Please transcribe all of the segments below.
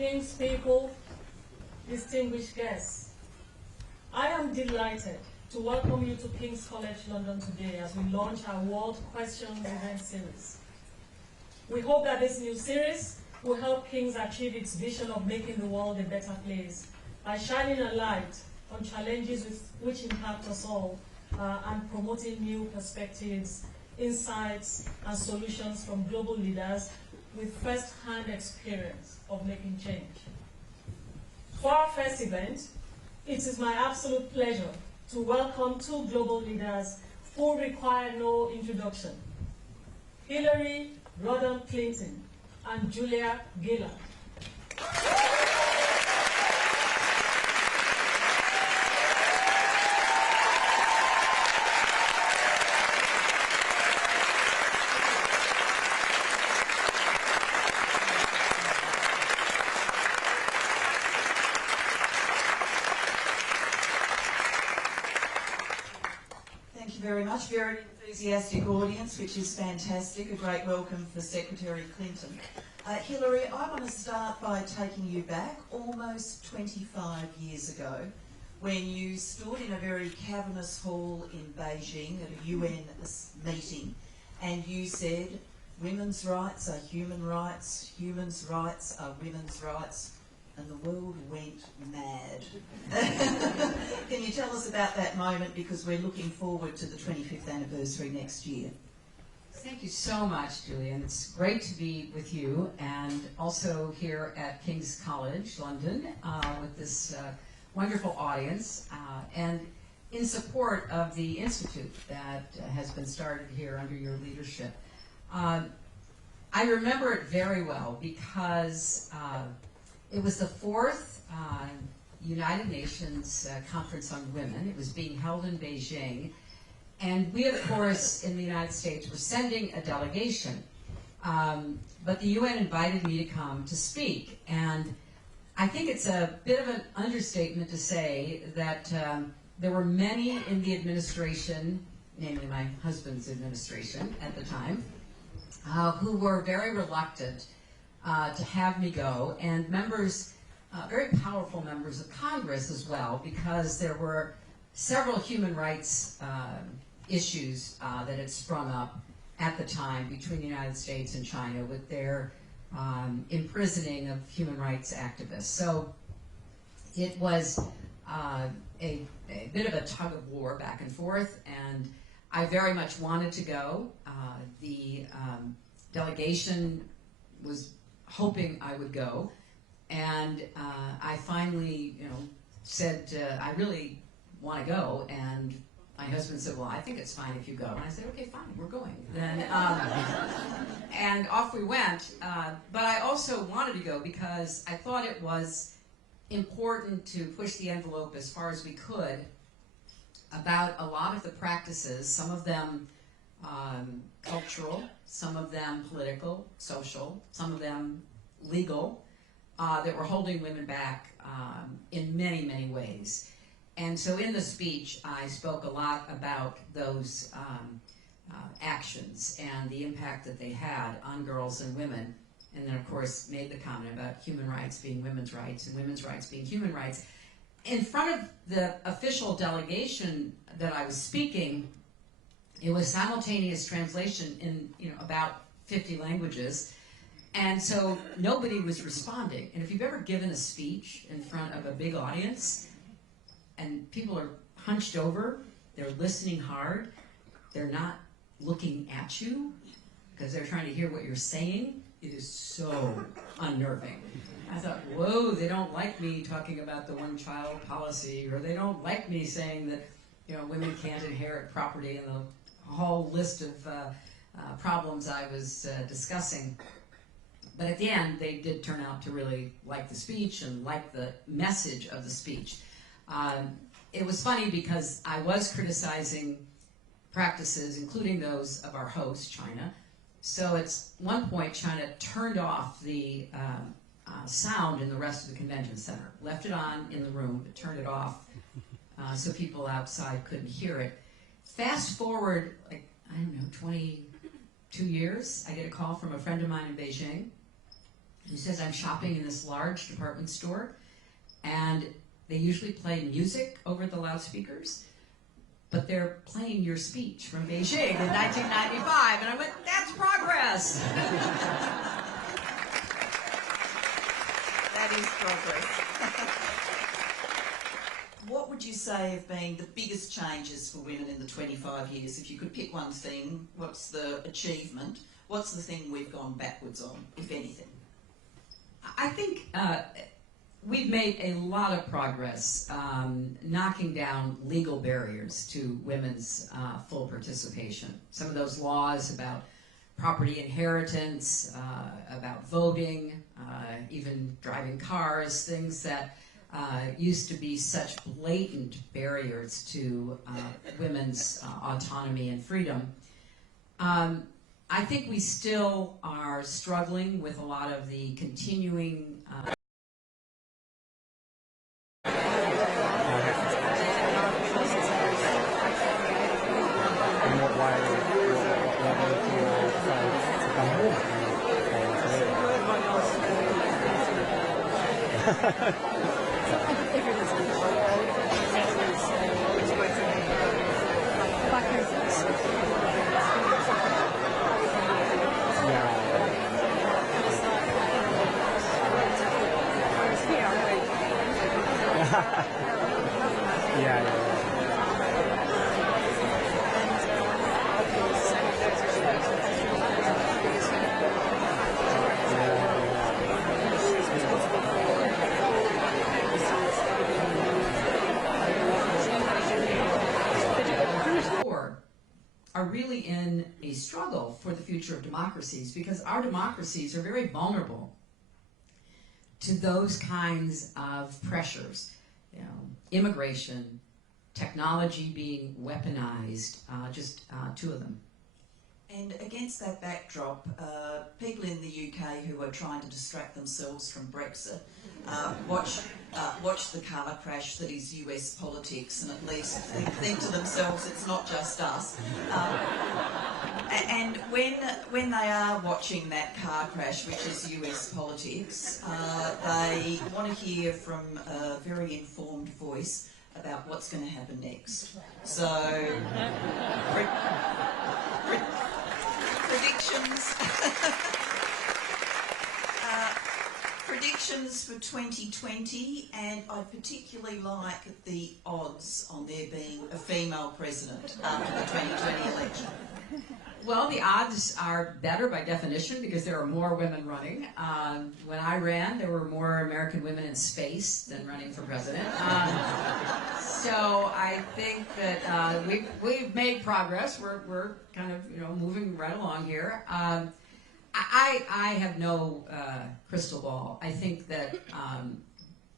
King's people, distinguished guests, I am delighted to welcome you to King's College London today as we launch our World Questions event series. We hope that this new series will help King's achieve its vision of making the world a better place by shining a light on challenges which impact us all and promoting new perspectives, insights, and solutions from global leaders with first-hand experience of making change. For our first event, it is my absolute pleasure to welcome two global leaders who require no introduction, Hillary Rodham Clinton and Julia Gillard. Very much. Very enthusiastic audience, which is fantastic. A great welcome for Secretary Clinton. Hillary, I want to start by taking you back almost 25 years ago when you stood in a very cavernous hall in Beijing at a UN meeting and you said, women's rights are human rights, human's rights are women's rights, and the world went mad. Can you tell us about that moment, because we're looking forward to the 25th anniversary next year? Thank you so much, Julia, and it's great to be with you and also here at King's College London with this wonderful audience and in support of the Institute that has been started here under your leadership. I remember it very well because it was the fourth United Nations Conference on Women. It was being held in Beijing. And we, of course, in the United States, were sending a delegation. But the UN invited me to come to speak. And I think it's a bit of an understatement to say that there were many in the administration, namely my husband's administration at the time, who were very reluctant to have me go, and members, very powerful members of Congress as well, because there were several human rights issues that had sprung up at the time between the United States and China with their imprisoning of human rights activists. So it was a bit of a tug of war back and forth, and I very much wanted to go. The delegation was hoping I would go, and I finally, said I really want to go, and my husband said, well, I think it's fine if you go, and I said, okay, fine, we're going. Then, and off we went, but I also wanted to go because I thought it was important to push the envelope as far as we could about a lot of the practices, some of them cultural, some of them political, social, some of them legal, that were holding women back in many, many ways. And so in the speech, I spoke a lot about those actions and the impact that they had on girls and women. And then, of course, made the comment about human rights being women's rights and women's rights being human rights. In front of the official delegation that I was speaking, it was simultaneous translation in about 50 languages, and so nobody was responding. And if you've ever given a speech in front of a big audience, and people are hunched over, they're listening hard, they're not looking at you because they're trying to hear what you're saying, it is so unnerving. I thought, whoa, they don't like me talking about the one-child policy, or they don't like me saying that women can't inherit property, and the whole list of problems I was discussing. But at the end, they did turn out to really like the speech and like the message of the speech. It was funny because I was criticizing practices, including those of our host, China. So at one point, China turned off the sound in the rest of the convention center, left it on in the room, but turned it off so people outside couldn't hear it. Fast forward, 22 years, I get a call from a friend of mine in Beijing, He says, I'm shopping in this large department store, and they usually play music over the loudspeakers, but they're playing your speech from Beijing in 1995. And I went, that's progress. That is progress. What would you say have been the biggest changes for women in the 25 years? If you could pick one thing, what's the achievement? What's the thing we've gone backwards on, if anything? I think we've made a lot of progress knocking down legal barriers to women's full participation. Some of those laws about property inheritance, about voting, even driving cars, things that used to be such blatant barriers to women's autonomy and freedom. I think we still are struggling with a lot of the continuing are really in a struggle for the future of democracies, because our democracies are very vulnerable to those kinds of pressures. You know, immigration, technology being weaponized, just two of them. And against that backdrop, people in the UK who are trying to distract themselves from Brexit watch the car crash that is US politics and at least think to themselves it's not just us. And when they are watching that car crash, which is US politics, they want to hear from a very informed voice about what's going to happen next. So, predictions for 2020, and I particularly like the odds on there being a female president after the 2020 election. Well, the odds are better by definition because there are more women running. When I ran, there were more American women in space than running for president. So I think that we've made progress. We're kind of moving right along here. I have no crystal ball. I think that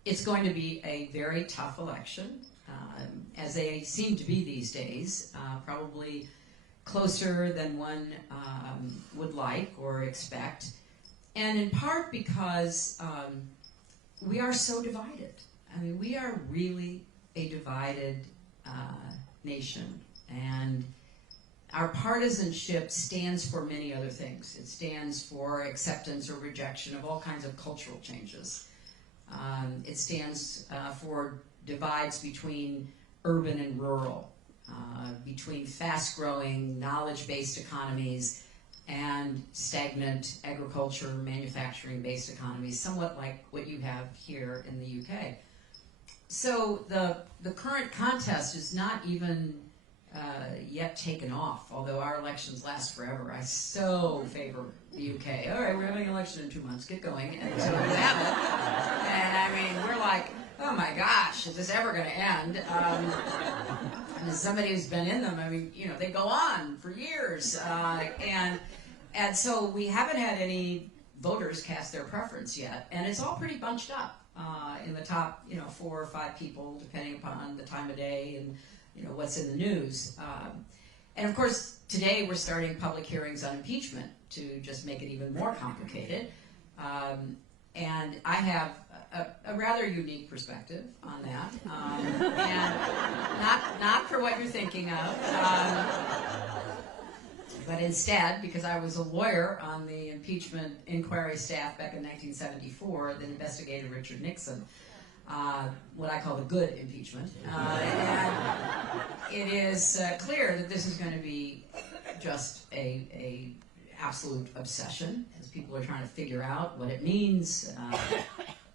it's going to be a very tough election, as they seem to be these days, probably closer than one would like or expect, and in part because we are so divided. I mean, we are really a divided nation, and our partisanship stands for many other things. It stands for acceptance or rejection of all kinds of cultural changes. It stands for divides between urban and rural, between fast-growing, knowledge-based economies and stagnant agriculture, manufacturing-based economies, somewhat like what you have here in the UK. So the current contest is not even yet taken off, although our elections last forever. I so favor the UK. All right, we're having an election in 2 months. Get going. And so we have it. And I mean, we're like, oh my gosh, is this ever going to end? And as somebody who's been in them, I mean, they go on for years. And so we haven't had any voters cast their preference yet. And it's all pretty bunched up in the top, 4 or 5 people, depending upon the time of day and what's in the news. And of course, today we're starting public hearings on impeachment to just make it even more complicated. And I have a rather unique perspective on that, and not for what you're thinking of. But instead, because I was a lawyer on the impeachment inquiry staff back in 1974 that investigated Richard Nixon, what I call the good impeachment, and it is clear that this is going to be just a absolute obsession as people are trying to figure out what it means.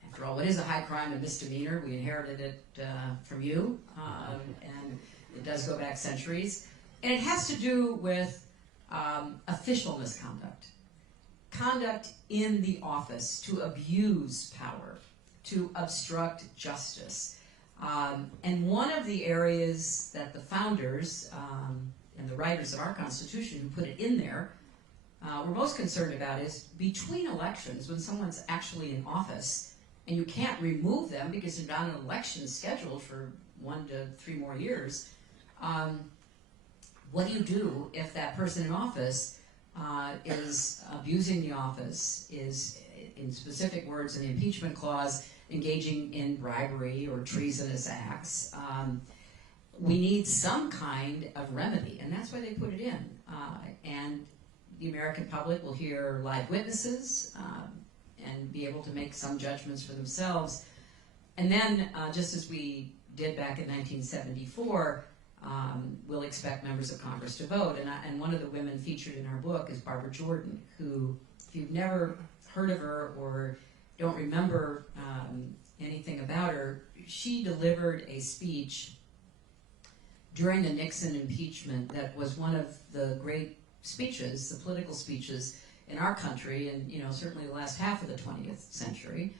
After all, what is a high crime and misdemeanor? We inherited it from you, and it does go back centuries. And it has to do with official misconduct, conduct in the office to abuse power, to obstruct justice. And one of the areas that the founders and the writers of our Constitution who put it in there were most concerned about is between elections, when someone's actually in office, and you can't remove them because there's not an election scheduled for 1 to 3 more years, what do you do if that person in office is abusing the office, is, in specific words in the impeachment clause, engaging in bribery or treasonous acts? We need some kind of remedy, and that's why they put it in. And the American public will hear live witnesses and be able to make some judgments for themselves. And then, just as we did back in 1974, we'll expect members of Congress to vote. And one of the women featured in our book is Barbara Jordan, who, if you've never heard of her or don't remember anything about her, she delivered a speech during the Nixon impeachment that was one of the great speeches, the political speeches in our country, and certainly the last half of the 20th century.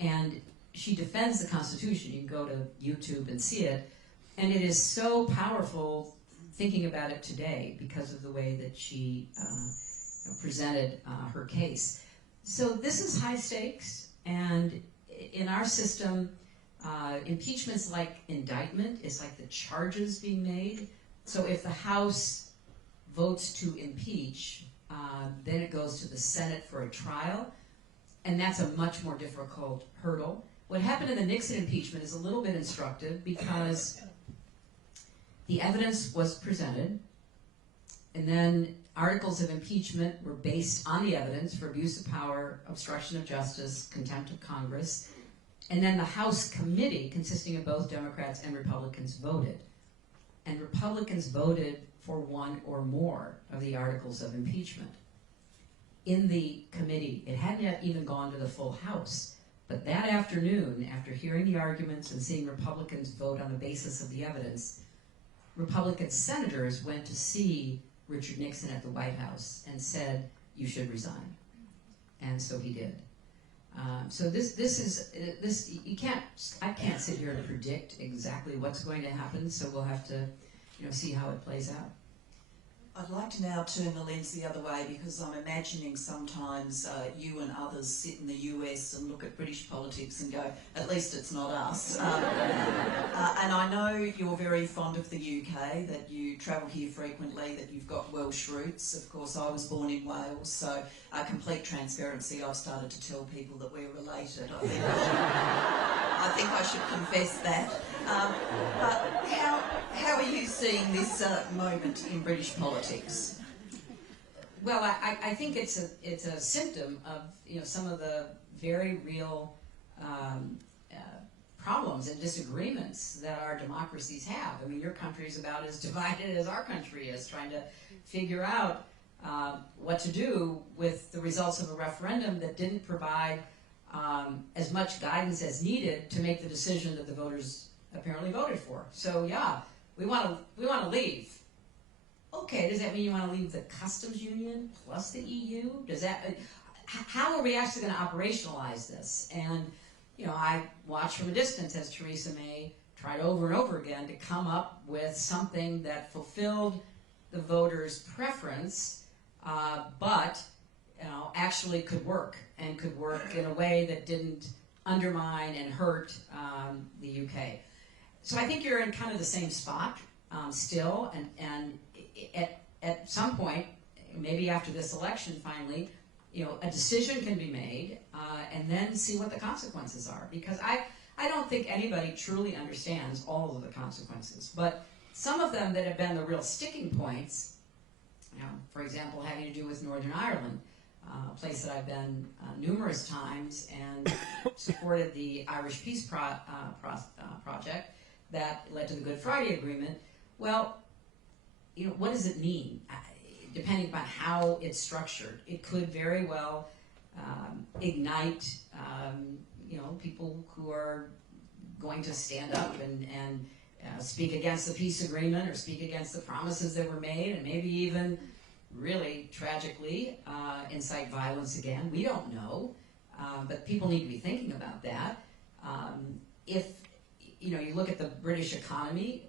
And she defends the Constitution. You can go to YouTube and see it. And it is so powerful thinking about it today because of the way that she presented her case. So this is high stakes, and in our system, impeachment's like indictment. It's like the charges being made. So if the House votes to impeach, then it goes to the Senate for a trial, and that's a much more difficult hurdle. What happened in the Nixon impeachment is a little bit instructive because the evidence was presented, and then articles of impeachment were based on the evidence for abuse of power, obstruction of justice, contempt of Congress, and then the House committee, consisting of both Democrats and Republicans, voted. And Republicans voted for one or more of the articles of impeachment. In the committee, it hadn't yet even gone to the full House, but that afternoon, after hearing the arguments and seeing Republicans vote on the basis of the evidence, Republican senators went to see Richard Nixon at the White House and said, "You should resign," and so he did. So I can't sit here and predict exactly what's going to happen. So we'll have to, see how it plays out. I'd like to now turn the lens the other way, because I'm imagining sometimes you and others sit in the US and look at British politics and go, at least it's not us. And I know you're very fond of the UK, that you travel here frequently, that you've got Welsh roots. Of course, I was born in Wales, so complete transparency, I've started to tell people that we're related. I think I should confess that. But how are you seeing this moment in British politics? Well, I think it's a symptom of some of the very real problems and disagreements that our democracies have. I mean, your country is about as divided as our country is, trying to figure out what to do with the results of a referendum that didn't provide as much guidance as needed to make the decision that the voters apparently voted for. So yeah, we want to leave. Okay, does that mean you want to leave the customs union plus the EU? How are we actually going to operationalize this? And I watched from a distance as Theresa May tried over and over again to come up with something that fulfilled the voters' preference, but actually could work, and could work in a way that didn't undermine and hurt the UK. So I think you're in kind of the same spot still, and at some point, maybe after this election finally, a decision can be made, and then see what the consequences are. Because I don't think anybody truly understands all of the consequences, but some of them that have been the real sticking points, for example, having to do with Northern Ireland, a place that I've been numerous times and supported the Irish Peace Project that led to the Good Friday Agreement. Well, what does it mean? Depending upon how it's structured, it could very well ignite, people who are going to stand up and speak against the peace agreement or speak against the promises that were made, and maybe even really tragically incite violence again. We don't know, but people need to be thinking about that. If you look at the British economy,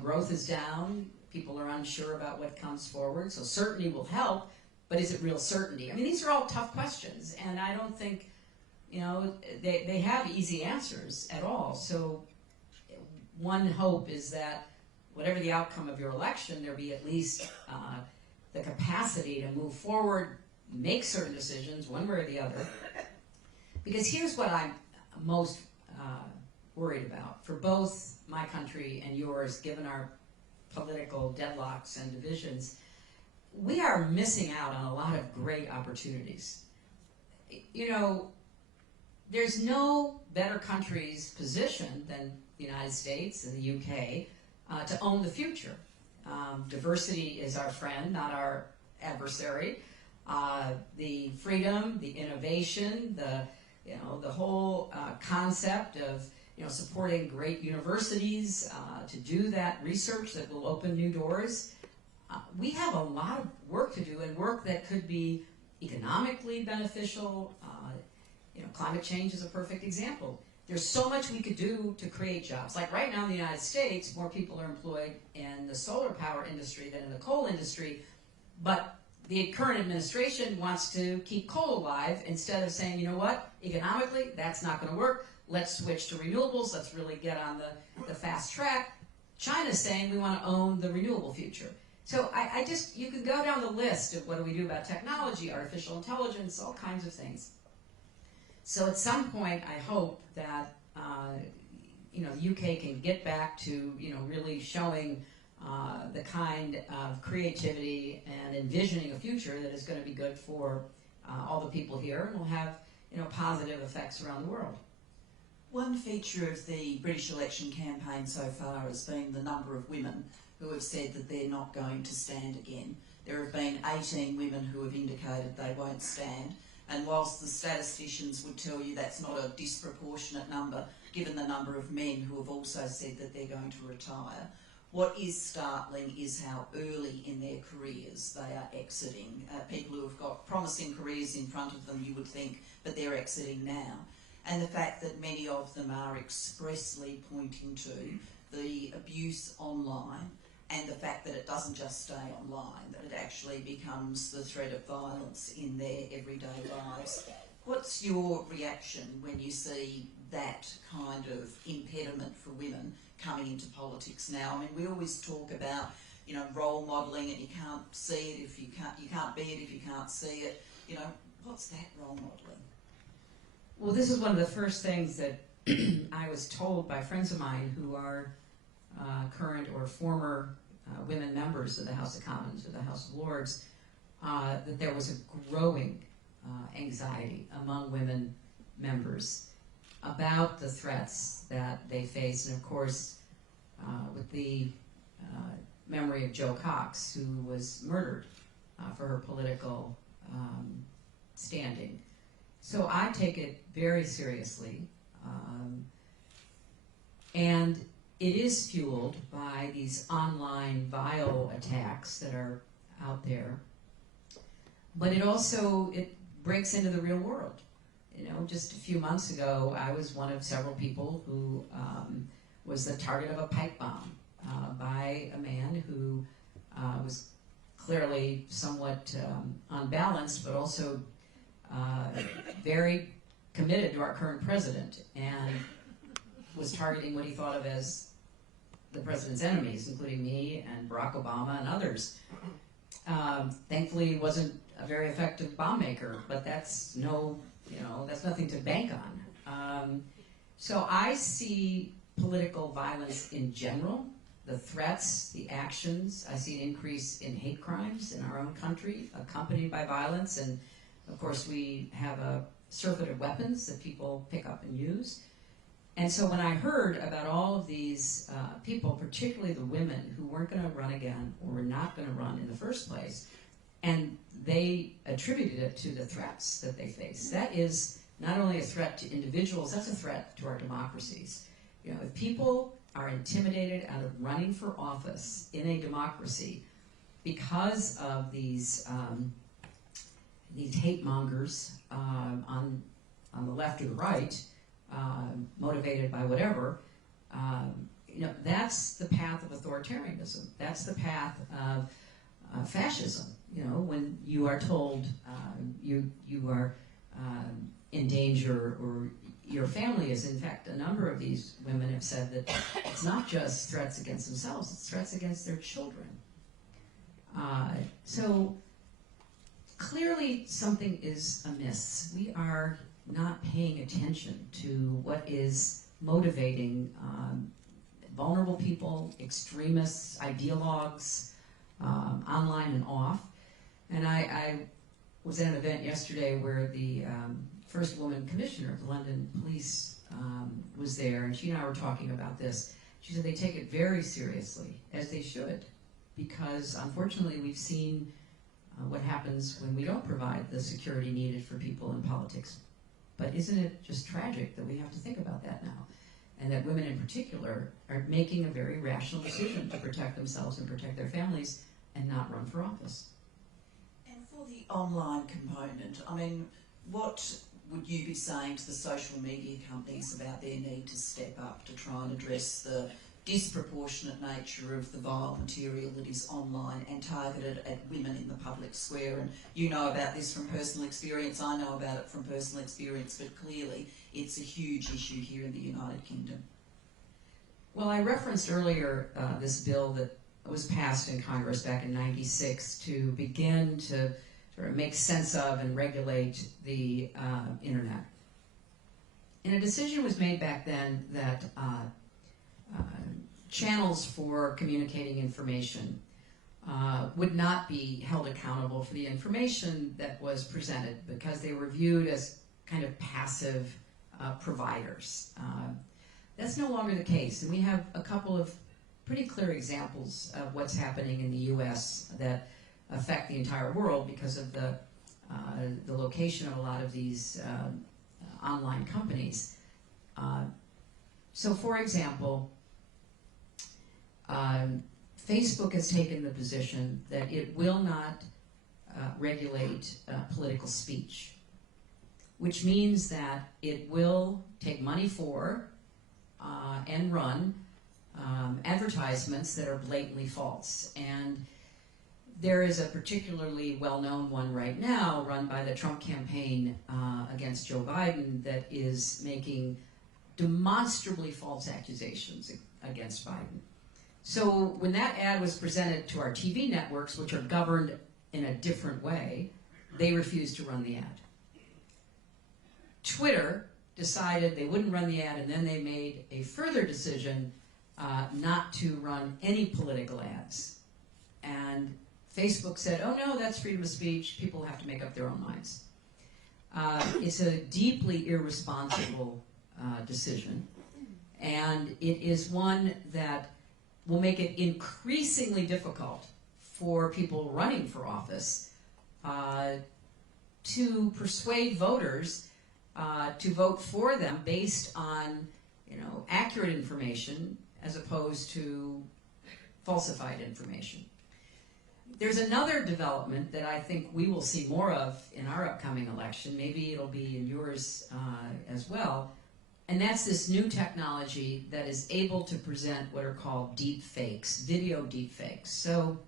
growth is down. People are unsure about what comes forward, so certainty will help, but is it real certainty? I mean, these are all tough questions, and I don't think, they have easy answers at all. So one hope is that whatever the outcome of your election, there be at least the capacity to move forward, make certain decisions, one way or the other. Because here's what I'm most worried about for both my country and yours, given our political deadlocks and divisions. We are missing out on a lot of great opportunities. There's no better country's position than the United States and the UK to own the future. Diversity is our friend, not our adversary. The freedom, the innovation, the whole concept of supporting great universities to do that research that will open new doors. We have a lot of work to do, and work that could be economically beneficial. Climate change is a perfect example. There's so much we could do to create jobs. Like right now in the United States, more people are employed in the solar power industry than in the coal industry, but the current administration wants to keep coal alive instead of saying, economically, that's not going to work. Let's switch to renewables. Let's really get on the fast track. China's saying we want to own the renewable future. So you can go down the list of what do we do about technology, artificial intelligence, all kinds of things. So at some point, I hope that the UK can get back to really showing the kind of creativity and envisioning a future that is going to be good for all the people here and will have positive effects around the world. One feature of the British election campaign so far has been the number of women who have said that they're not going to stand again. There have been 18 women who have indicated they won't stand, and whilst the statisticians would tell you that's not a disproportionate number, given the number of men who have also said that they're going to retire, what is startling is how early in their careers they are exiting. People who have got promising careers in front of them, you would think, but they're exiting now. And the fact that many of them are expressly pointing to the abuse online and the fact that it doesn't just stay online, that it actually becomes the threat of violence in their everyday lives. What's your reaction when you see that kind of impediment for women coming into politics now? I mean, we always talk about, role modelling, and you can't see it if you can't be it if you can't see it. What's that role modelling? Well, this is one of the first things that I was told by friends of mine who are current or former women members of the House of Commons or the House of Lords, that there was a growing anxiety among women members about the threats that they face. And of course, with the memory of Jo Cox, who was murdered for her political standing. So I take it very seriously, and it is fueled by these online vile attacks that are out there, but it breaks into the real world. Just a few months ago, I was one of several people who was the target of a pipe bomb by a man who was clearly somewhat unbalanced, but also very committed to our current president, and was targeting what he thought of as the president's enemies, including me and Barack Obama and others. Thankfully, he wasn't a very effective bomb maker, but that's nothing to bank on. So I see political violence in general, the threats, the actions. I see an increase in hate crimes in our own country, accompanied by violence, and of course we have a surfeit of weapons that people pick up and use. And so when I heard about all of these people, particularly the women who weren't going to run again or were not going to run in the first place, and they attributed it to the threats that they face, that is not only a threat to individuals, that's a threat to our democracies. You know, if people are intimidated out of running for office in a democracy because of these hate mongers on the left or the right, motivated by whatever, you know, that's the path of authoritarianism. That's the path of fascism. You know, when you are told you are in danger, or your family is. In fact, a number of these women have said that it's not just threats against themselves, it's threats against their children. So clearly something is amiss. We are not paying attention to what is motivating vulnerable people, extremists, ideologues, online and off. And I was at an event yesterday where the first woman commissioner of the London police was there, and she and I were talking about this. She said they take it very seriously, as they should, because unfortunately we've seen what happens when we don't provide the security needed for people in politics. But isn't it just tragic that we have to think about that now? And that women in particular are making a very rational decision to protect themselves and protect their families and not run for office. And for the online component, I mean, what would you be saying to the social media companies about their need to step up to try and address the disproportionate nature of the vile material that is online and targeted at women in the public square? And you know about this from personal experience, I know about it from personal experience, but clearly it's a huge issue here in the United Kingdom. Well, I referenced earlier this bill that was passed in Congress back in '96 to begin to sort of make sense of and regulate the internet. And a decision was made back then that channels for communicating information would not be held accountable for the information that was presented because they were viewed as kind of passive providers. That's no longer the case, and we have a couple of pretty clear examples of what's happening in the U.S. that affect the entire world because of the location of a lot of these online companies. So, for example, Facebook has taken the position that it will not regulate political speech, which means that it will take money for and run advertisements that are blatantly false. And there is a particularly well-known one right now run by the Trump campaign against Joe Biden that is making demonstrably false accusations against Biden. So when that ad was presented to our TV networks, which are governed in a different way, they refused to run the ad. Twitter decided they wouldn't run the ad, and then they made a further decision not to run any political ads. And Facebook said, oh no, that's freedom of speech, people have to make up their own minds. It's a deeply irresponsible decision, and it is one that will make it increasingly difficult for people running for office to persuade voters to vote for them based on, accurate information as opposed to falsified information. There's another development that I think we will see more of in our upcoming election. Maybe it'll be in yours as well. And that's this new technology that is able to present what are called deep fakes, video deep fakes. So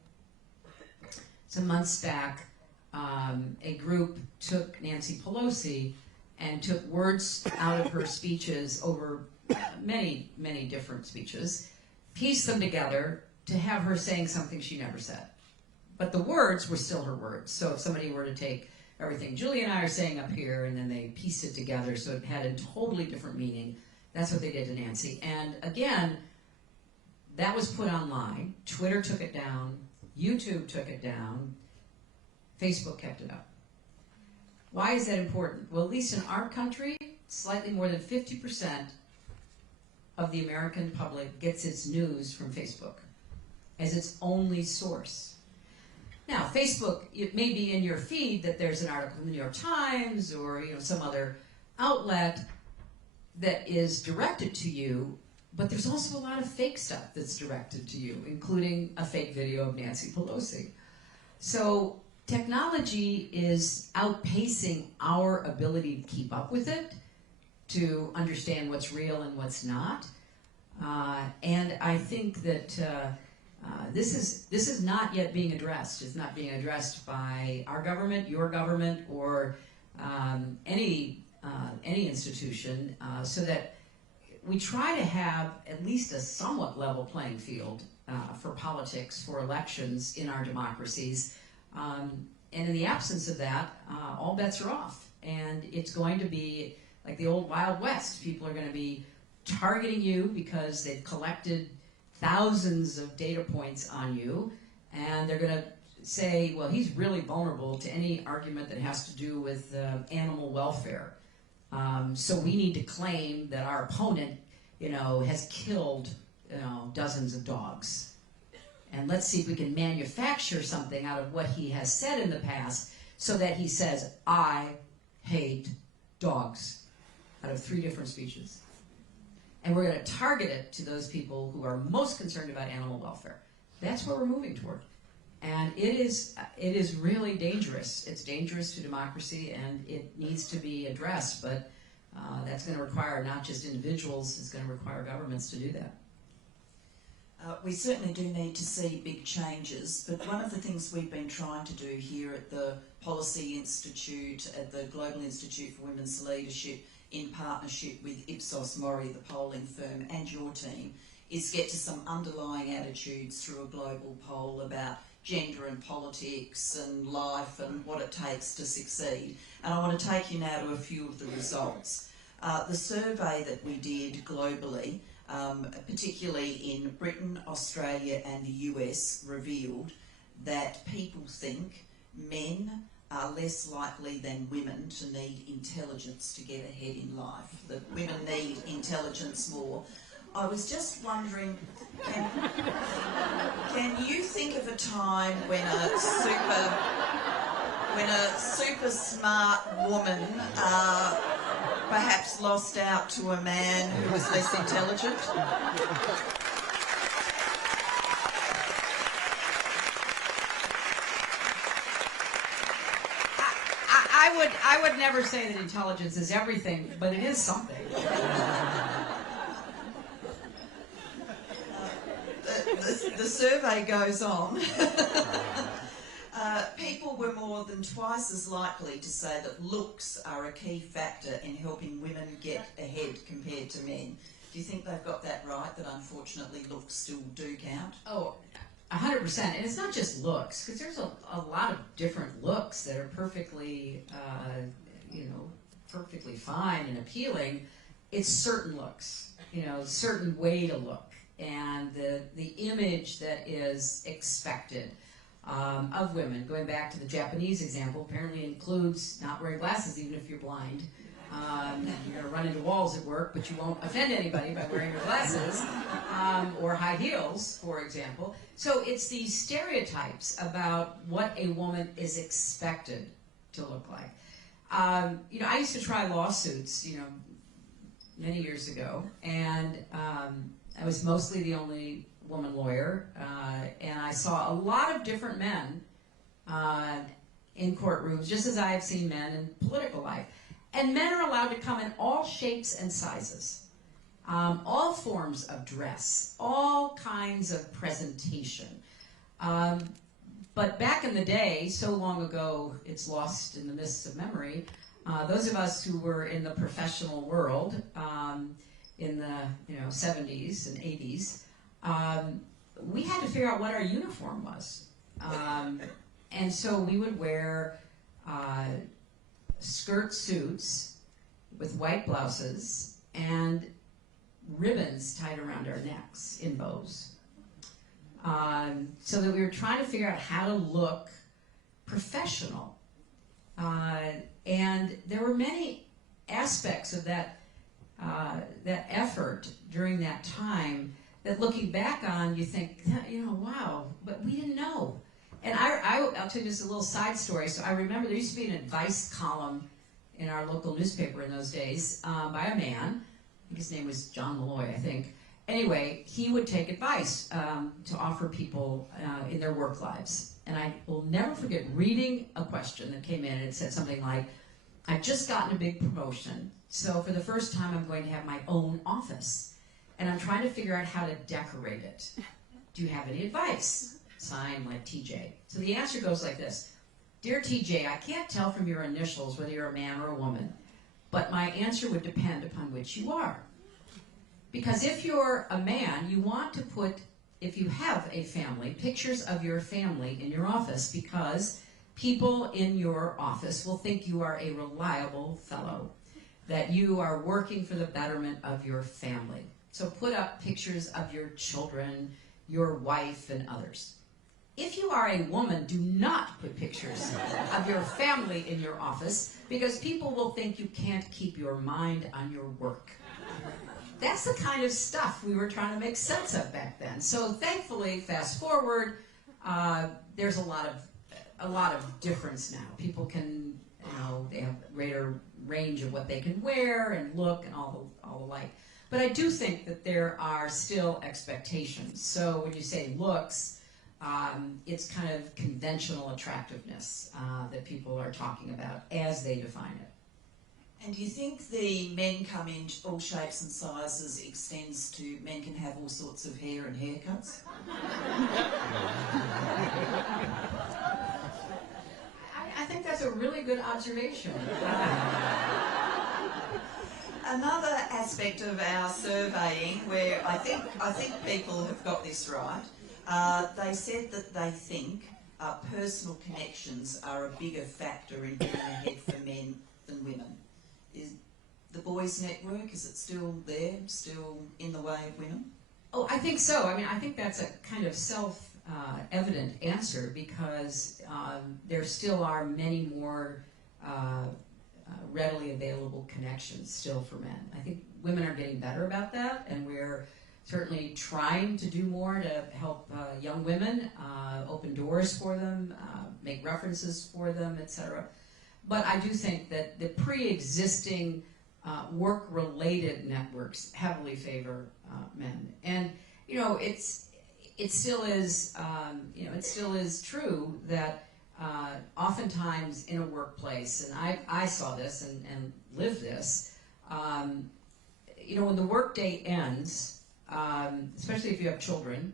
some months back, a group took Nancy Pelosi and took words out of her speeches over many, many different speeches, pieced them together to have her saying something she never said. But the words were still her words. So if somebody were to take everything Julia and I are saying up here and then they pieced it together so it had a totally different meaning, that's what they did to Nancy. And again, that was put online. Twitter took it down. YouTube took it down. Facebook kept it up. Why is that important? Well, at least in our country, slightly more than 50% of the American public gets its news from Facebook as its only source. Now, Facebook, it may be in your feed that there's an article in the New York Times or some other outlet that is directed to you, but there's also a lot of fake stuff that's directed to you, including a fake video of Nancy Pelosi. So technology is outpacing our ability to keep up with it, to understand what's real and what's not. And I think that this is not yet being addressed. It's not being addressed by our government, your government, or any institution, so that we try to have at least a somewhat level playing field for politics, for elections in our democracies. And in the absence of that, all bets are off. And it's going to be like the old Wild West. People are going to be targeting you because they've collected thousands of data points on you, and they're going to say, well, he's really vulnerable to any argument that has to do with animal welfare. So we need to claim that our opponent, has killed, dozens of dogs. And let's see if we can manufacture something out of what he has said in the past so that he says, I hate dogs, out of 3 different speeches. And we're going to target it to those people who are most concerned about animal welfare. That's where we're moving toward. And it is really dangerous. It's dangerous to democracy, and it needs to be addressed. But that's going to require not just individuals, it's going to require governments to do that. We certainly do need to see big changes, but one of the things we've been trying to do here at the Policy Institute, at the Global Institute for Women's Leadership, in partnership with Ipsos Mori, the polling firm, and your team, is get to some underlying attitudes through a global poll about gender and politics and life and what it takes to succeed. And I want to take you now to a few of the results. The survey that we did globally, particularly in Britain, Australia and the US, revealed that people think men are less likely than women to need intelligence to get ahead in life, that women need intelligence more. I was just wondering, can you think of a time when a super smart woman perhaps lost out to a man who was less intelligent? I would never say that intelligence is everything, but it is something. The survey goes on. People were more than twice as likely to say that looks are a key factor in helping women get ahead compared to men. Do you think they've got that right, that unfortunately looks still do count? Oh, 100%. And it's not just looks, because there's a lot of different looks that are perfectly, perfectly fine and appealing. It's certain looks, certain way to look, and the image that is expected of women. Going back to the Japanese example, apparently includes not wearing glasses even if you're blind. You're going to run into walls at work, but you won't offend anybody by wearing your glasses, or high heels, for example. So it's these stereotypes about what a woman is expected to look like. I used to try lawsuits, many years ago, and I was mostly the only woman lawyer, and I saw a lot of different men in courtrooms, just as I have seen men in political life. And men are allowed to come in all shapes and sizes, all forms of dress, all kinds of presentation. But back in the day, so long ago, it's lost in the mists of memory, those of us who were in the professional world in the 70s and 80s, we had to figure out what our uniform was. And so we would wear skirt suits with white blouses and ribbons tied around our necks in bows. so that we were trying to figure out how to look professional. And there were many aspects of that effort during that time that looking back on, you think, wow, but we didn't know. And I'll tell you just a little side story. So I remember there used to be an advice column in our local newspaper in those days by a man. I think his name was John Malloy, I think. Anyway, he would take advice to offer people in their work lives. And I will never forget reading a question that came in, and it said something like, I've just gotten a big promotion, so for the first time I'm going to have my own office, and I'm trying to figure out how to decorate it. Do you have any advice? Signed, like TJ. So the answer goes like this. Dear TJ, I can't tell from your initials whether you're a man or a woman, but my answer would depend upon which you are. Because if you're a man, you want to put, if you have a family, pictures of your family in your office, because people in your office will think you are a reliable fellow, that you are working for the betterment of your family. So put up pictures of your children, your wife, and others. If you are a woman, do not put pictures of your family in your office, because people will think you can't keep your mind on your work. That's the kind of stuff we were trying to make sense of back then. So thankfully, fast forward, there's a lot of difference now. People can, they have a greater range of what they can wear and look and all the like. But I do think that there are still expectations. So when you say looks, it's kind of conventional attractiveness that people are talking about as they define it. And do you think the men come in all shapes and sizes extends to men can have all sorts of hair and haircuts? I think that's a really good observation. Another aspect of our surveying where I think people have got this right, they said that they think personal connections are a bigger factor in getting ahead for men than women. Is the boys' network, is it still there, still in the way of women? Oh, I think so. I mean, I think that's a kind of self-evident answer, because there still are many more readily available connections still for men. I think women are getting better about that, and we're certainly trying to do more to help young women, open doors for them, make references for them, etc. But I do think that the pre-existing work-related networks heavily favor men, and it still is true that oftentimes in a workplace, and I saw this and lived this, when the workday ends, especially if you have children,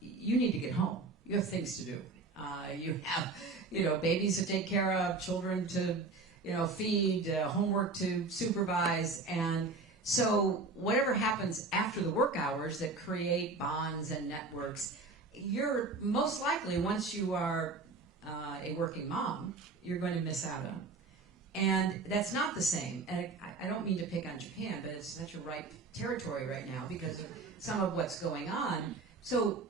you need to get home. You have things to do. You have babies to take care of, children to feed, homework to supervise, and so whatever happens after the work hours that create bonds and networks, you're most likely, once you are a working mom, you're going to miss out on. And that's not the same. And I don't mean to pick on Japan, but it's such a ripe territory right now because of some of what's going on. So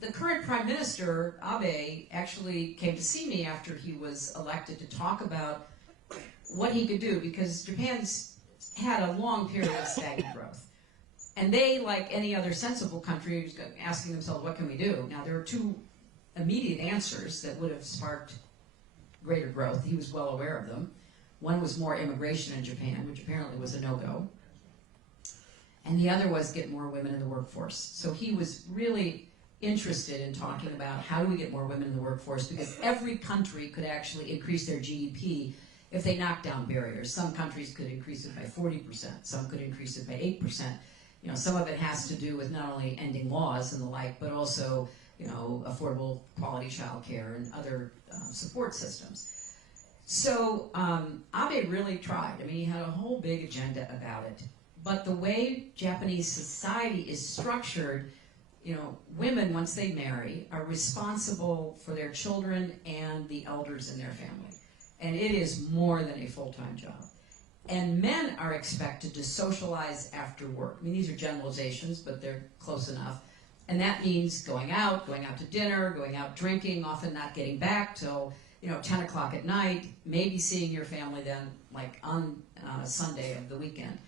the current Prime Minister, Abe, actually came to see me after he was elected to talk about what he could do, because Japan's had a long period of stagnant growth. And they, like any other sensible country, was asking themselves, what can we do? Now, there are two immediate answers that would have sparked greater growth. He was well aware of them. One was more immigration in Japan, which apparently was a no-go. And the other was get more women in the workforce. So he was really interested in talking about how do we get more women in the workforce, because every country could actually increase their GDP if they knocked down barriers. Some countries could increase it by 40%, some could increase it by 8%. Some of it has to do with not only ending laws and the like, but also affordable quality childcare and other support systems. So Abe really tried. I mean, he had a whole big agenda about it. But the way Japanese society is structured, women, once they marry, are responsible for their children and the elders in their family. And it is more than a full-time job. And men are expected to socialize after work. I mean, these are generalizations, but they're close enough. And that means going out to dinner, going out drinking, often not getting back till 10 o'clock at night, maybe seeing your family then like on Sunday of the weekend.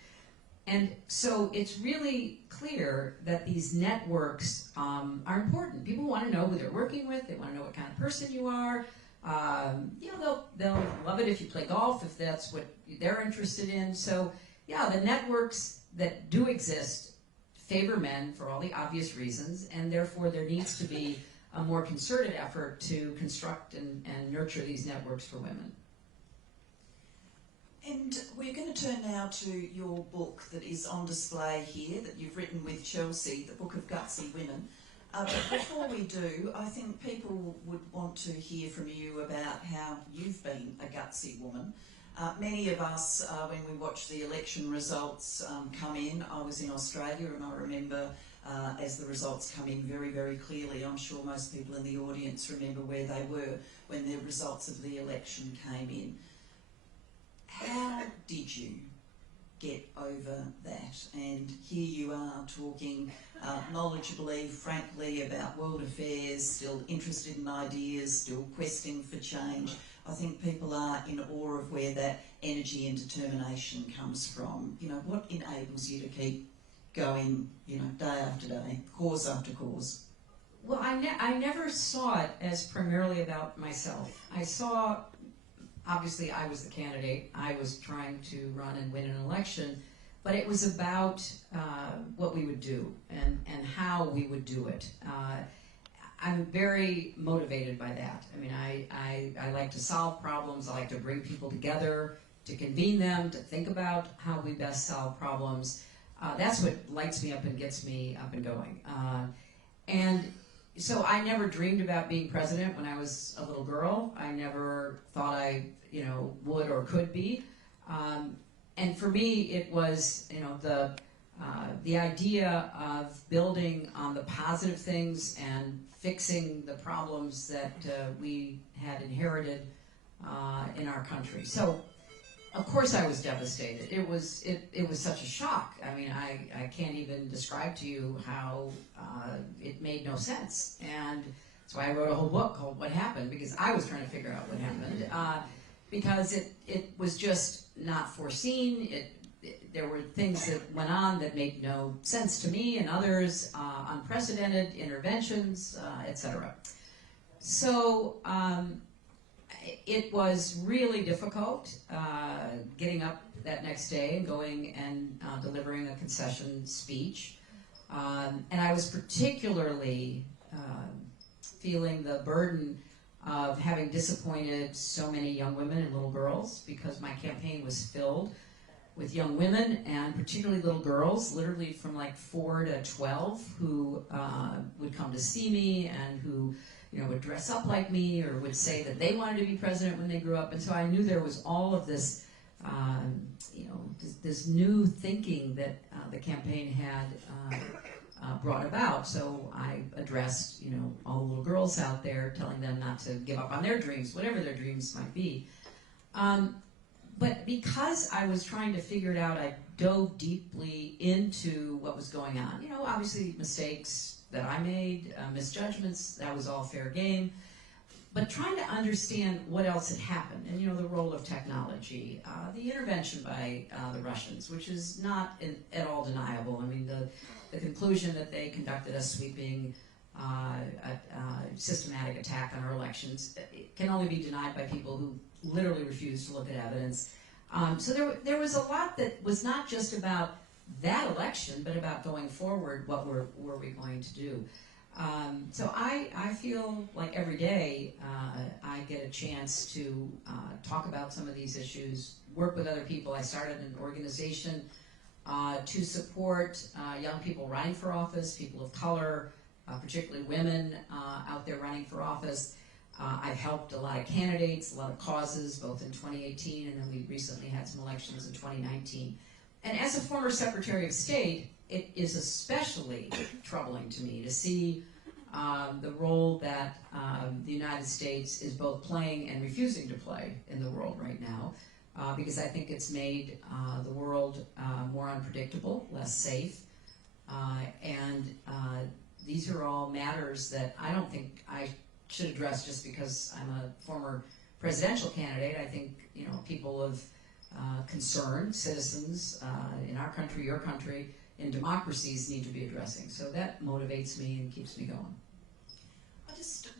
And so it's really clear that these networks are important. People want to know who they're working with. They want to know what kind of person you are. They'll love it if you play golf, if that's what they're interested in. So yeah, the networks that do exist favor men for all the obvious reasons, and therefore there needs to be a more concerted effort to construct and nurture these networks for women. And we're going to turn now to your book that is on display here, that you've written with Chelsea, the book of Gutsy Women. But before we do, I think people would want to hear from you about how you've been a gutsy woman. Many of us, when we watched the election results come in, I was in Australia and I remember as the results come in very, very clearly. I'm sure most people in the audience remember where they were when the results of the election came in. How did you get over that? And here you are talking knowledgeably, frankly, about world affairs, still interested in ideas, still questing for change. I think people are in awe of where that energy and determination comes from. What enables you to keep going, day after day, cause after cause? Well, I never saw it as primarily about myself. I saw, obviously I was the candidate, I was trying to run and win an election, but it was about what we would do and how we would do it. I'm very motivated by that. I mean, I like to solve problems, I like to bring people together, to convene them, to think about how we best solve problems. That's what lights me up and gets me up and going. And so I never dreamed about being president when I was a little girl. I never thought I, would or could be. And for me, it was, the idea of building on the positive things and fixing the problems that we had inherited in our country. So, of course, I was devastated. It was such a shock. I mean, I can't even describe to you how it made no sense. And that's why I wrote a whole book called What Happened, because I was trying to figure out what happened. Because it was just not foreseen. There were things that went on that made no sense to me, and others, unprecedented interventions, etc. So it was really difficult getting up that next day and going and delivering a concession speech. And I was particularly feeling the burden of having disappointed so many young women and little girls, because my campaign was filled with young women and particularly little girls, literally from like 4 to 12, who would come to see me and who would dress up like me or would say that they wanted to be president when they grew up. And so I knew there was all of this, this new thinking that the campaign had brought about. So I addressed, all the little girls out there, telling them not to give up on their dreams, whatever their dreams might be. But because I was trying to figure it out, I dove deeply into what was going on. Obviously mistakes that I made, misjudgments, that was all fair game. But trying to understand what else had happened, and the role of technology, the intervention by the Russians, which is not at all deniable. I mean, the conclusion that they conducted a sweeping, systematic attack on our elections can only be denied by people who literally refused to look at evidence. So there was a lot that was not just about that election, but about going forward, what were we going to do. So I feel like every day I get a chance to talk about some of these issues, work with other people. I started an organization to support young people running for office, people of color, particularly women out there running for office. I've helped a lot of candidates, a lot of causes, both in 2018 and then we recently had some elections in 2019. And as a former Secretary of State, it is especially troubling to me to see the role that the United States is both playing and refusing to play in the world right now, because I think it's made the world more unpredictable, less safe, and these are all matters that I don't think I should address just because I'm a former presidential candidate. I think, you know, people of concern, citizens in our country, your country, in democracies need to be addressing. So that motivates me and keeps me going.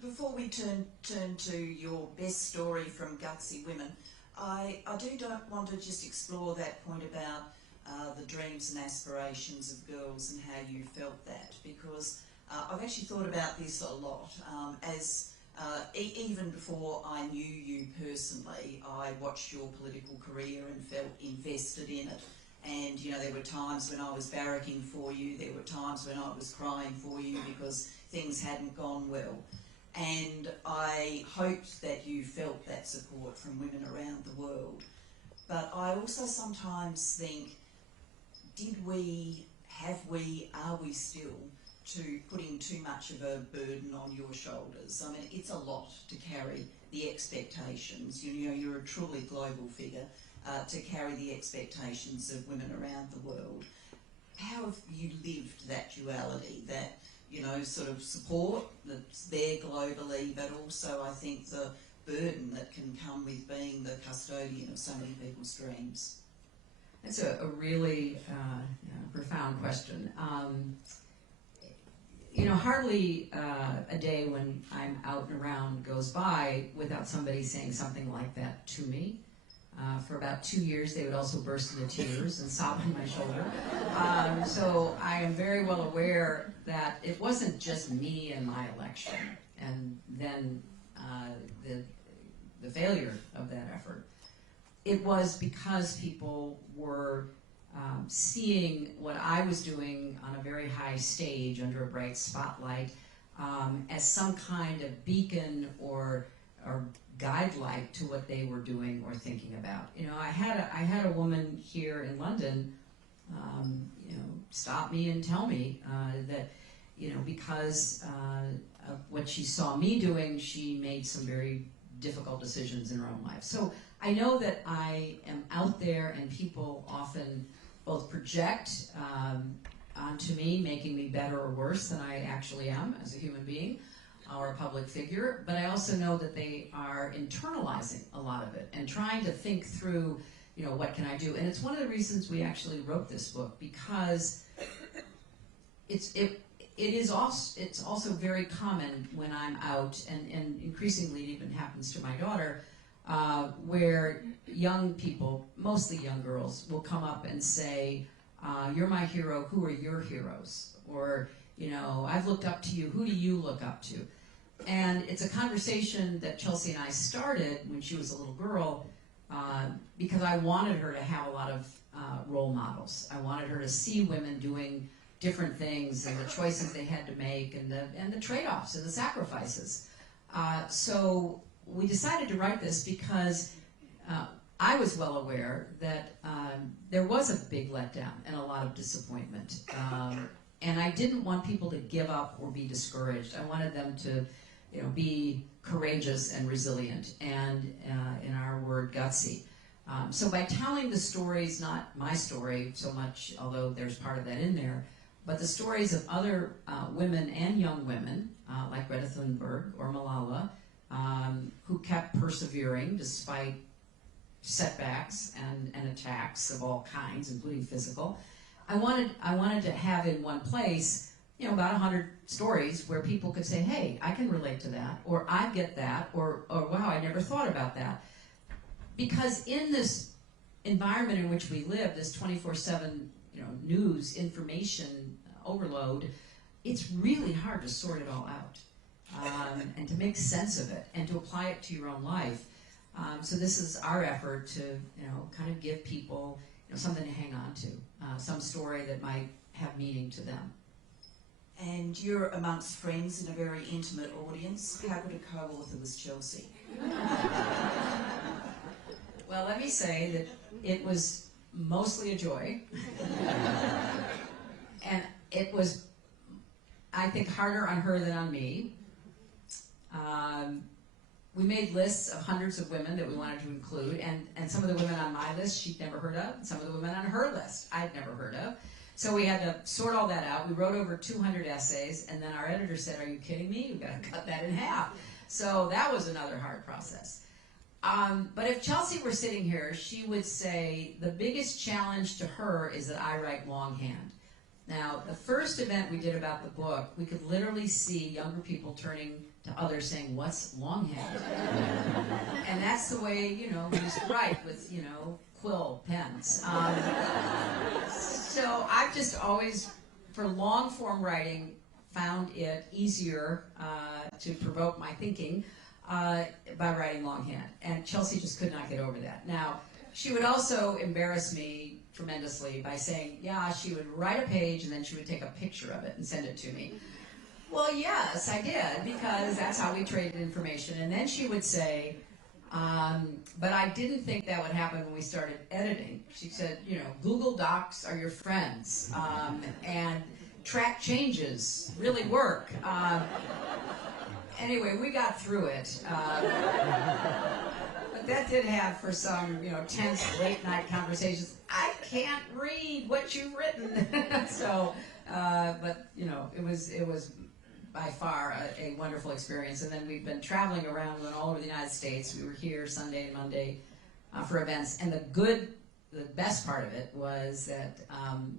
Before we turn to your best story from Gutsy Women, I don't want to just explore that point about the dreams and aspirations of girls and how you felt that, because I've actually thought about this a lot. Even before I knew you personally, I watched your political career and felt invested in it. And, you know, there were times when I was barracking for you, there were times when I was crying for you because things hadn't gone well. And I hoped that you felt that support from women around the world. But I also sometimes think, are we still putting too much of a burden on your shoulders? I mean, it's a lot to carry the expectations. You know, you're a truly global figure, to carry the expectations of women around the world. How have you lived that duality, that, you know, sort of support that's there globally, but also I think the burden that can come with being the custodian of so many people's dreams? That's a really profound question. You know, hardly a day when I'm out and around goes by without somebody saying something like that to me. For about 2 years, they would also burst into tears and sob on my shoulder. So I am very well aware that it wasn't just me and my election, and then the failure of that effort. It was because people were seeing what I was doing on a very high stage under a bright spotlight as some kind of beacon or guide-like to what they were doing or thinking about. You know, I had a woman here in London, you know, stop me and tell me that, you know, because of what she saw me doing, she made some very difficult decisions in her own life. So I know that I am out there, and people often both project onto me, making me better or worse than I actually am as a human being or a public figure, but I also know that they are internalizing a lot of it and trying to think through, you know, what can I do? And it's one of the reasons we actually wrote this book, because it's also very common when I'm out, and increasingly it even happens to my daughter, where young people, mostly young girls, will come up and say, you're my hero, who are your heroes? Or, you know, I've looked up to you, who do you look up to? And it's a conversation that Chelsea and I started when she was a little girl, because I wanted her to have a lot of role models. I wanted her to see women doing different things and the choices they had to make and the trade-offs and the sacrifices. So we decided to write this because I was well aware that there was a big letdown and a lot of disappointment. And I didn't want people to give up or be discouraged. I wanted them to, you know, be courageous and resilient, and in our word, gutsy. So by telling the stories, not my story so much, although there's part of that in there, but the stories of other women and young women, like Greta Thunberg or Malala, who kept persevering despite setbacks and attacks of all kinds, including physical. I wanted to have in one place, you know, about 100 stories where people could say, hey, I can relate to that, or I get that, or wow, I never thought about that. Because in this environment in which we live, this 24/7, you know, news, information overload, it's really hard to sort it all out and to make sense of it and to apply it to your own life. So this is our effort to, you know, kind of give people, you know, something to hang on to, some story that might have meaning to them. And you're amongst friends in a very intimate audience. How good a co-author was Chelsea? Well, let me say that it was mostly a joy. And it was, I think, harder on her than on me. We made lists of hundreds of women that we wanted to include, and some of the women on my list she'd never heard of, and some of the women on her list I'd never heard of. So we had to sort all that out. We wrote over 200 essays, and then our editor said, "Are you kidding me? You've got to cut that in half." So that was another hard process. But if Chelsea were sitting here, she would say the biggest challenge to her is that I write longhand. Now, the first event we did about the book, we could literally see younger people turning to others saying, "What's longhand?" And that's the way, you know, we used to write with, you know, quill pens. So I've just always, for long form writing, found it easier to provoke my thinking by writing longhand. And Chelsea just could not get over that. Now, she would also embarrass me tremendously by saying, yeah, she would write a page and then she would take a picture of it and send it to me. Well, yes, I did, because that's how we traded information. And then she would say, but I didn't think that would happen when we started editing. She said, you know, Google Docs are your friends, and track changes really work. Anyway, we got through it. But that did have, for some, you know, tense late night conversations, I can't read what you've written. So, but you know, it was by far a wonderful experience. And then we've been traveling around, going all over the United States. We were here Sunday and Monday for events. And the best part of it was that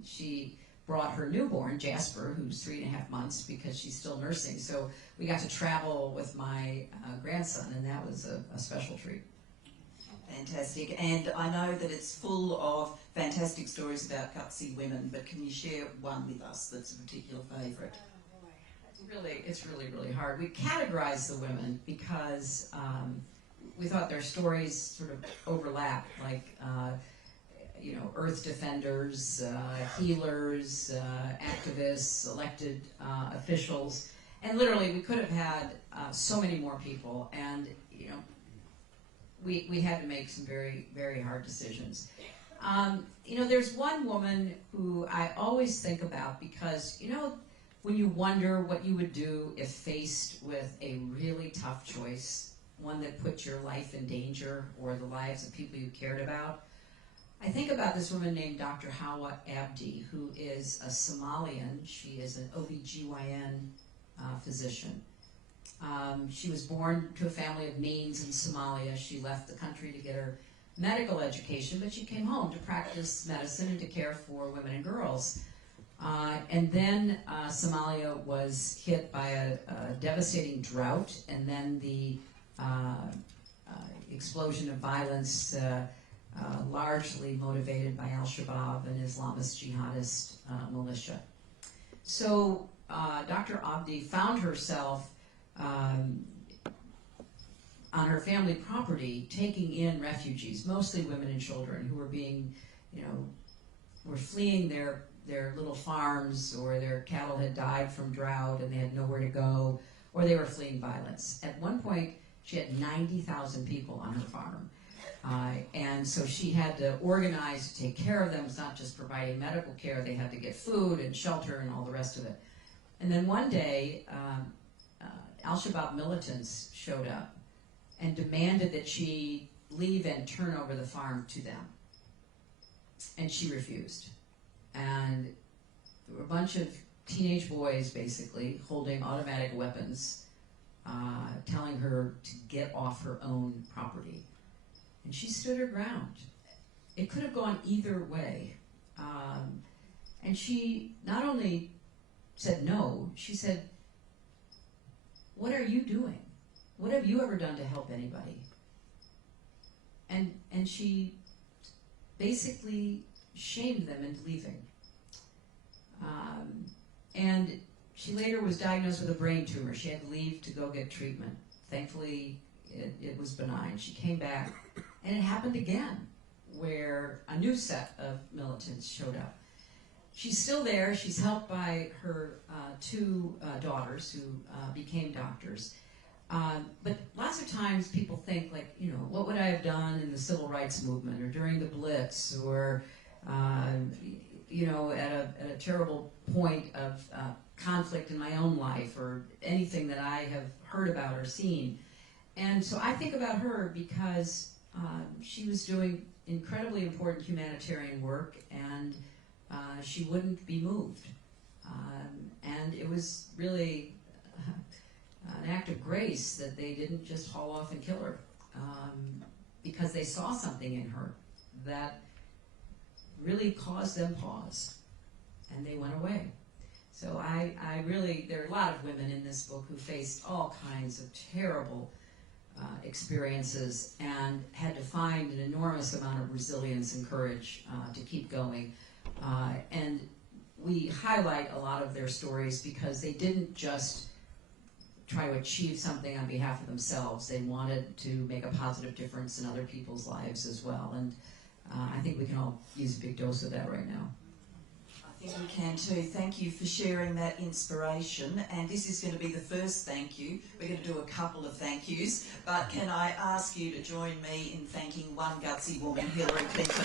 she brought her newborn, Jasper, who's 3.5 months, because she's still nursing. So we got to travel with my grandson, and that was a special treat. Fantastic. And I know that it's full of fantastic stories about gutsy women, but can you share one with us that's a particular favourite? It's really hard. We categorized the women because we thought their stories sort of overlap, like you know, earth defenders, healers, activists, elected officials, and literally we could have had so many more people, and you know, we had to make some very hard decisions. You know, there's one woman who I always think about because, you know, when you wonder what you would do if faced with a really tough choice, one that put your life in danger or the lives of people you cared about, I think about this woman named Dr. Hawa Abdi, who is a Somalian. She is an OBGYN physician. She was born to a family of means in Somalia. She left the country to get her medical education, but she came home to practice medicine and to care for women and girls. And then Somalia was hit by a devastating drought, and then the explosion of violence, largely motivated by Al-Shabaab and Islamist jihadist militia. So Dr. Abdi found herself on her family property taking in refugees, mostly women and children who were being, you know, were fleeing their little farms, or their cattle had died from drought and they had nowhere to go, or they were fleeing violence. At one point, she had 90,000 people on her farm. And so she had to organize to take care of them. It's not just providing medical care, they had to get food and shelter and all the rest of it. And then one day, Al-Shabaab militants showed up and demanded that she leave and turn over the farm to them. And she refused. And there were a bunch of teenage boys, basically, holding automatic weapons, telling her to get off her own property. And she stood her ground. It could have gone either way. And she not only said no, she said, "What are you doing? What have you ever done to help anybody?" And she basically shamed them into leaving. And she later was diagnosed with a brain tumor. She had to leave to go get treatment. Thankfully, it was benign. She came back, and it happened again, where a new set of militants showed up. She's still there. She's helped by her two daughters who became doctors. But lots of times people think, like, you know, what would I have done in the civil rights movement or during the Blitz, or you know, at a terrible point of conflict in my own life, or anything that I have heard about or seen. And so I think about her because she was doing incredibly important humanitarian work, and she wouldn't be moved. And it was really an act of grace that they didn't just haul off and kill her, because they saw something in her that really caused them pause, and they went away. So I really, there are a lot of women in this book who faced all kinds of terrible experiences and had to find an enormous amount of resilience and courage to keep going. And we highlight a lot of their stories because they didn't just try to achieve something on behalf of themselves. They wanted to make a positive difference in other people's lives as well. And I think we can all use a big dose of that right now. I think we can too. Thank you for sharing that inspiration. And this is going to be the first thank you. We're going to do a couple of thank yous. But can I ask you to join me in thanking one gutsy woman, Hillary Clinton?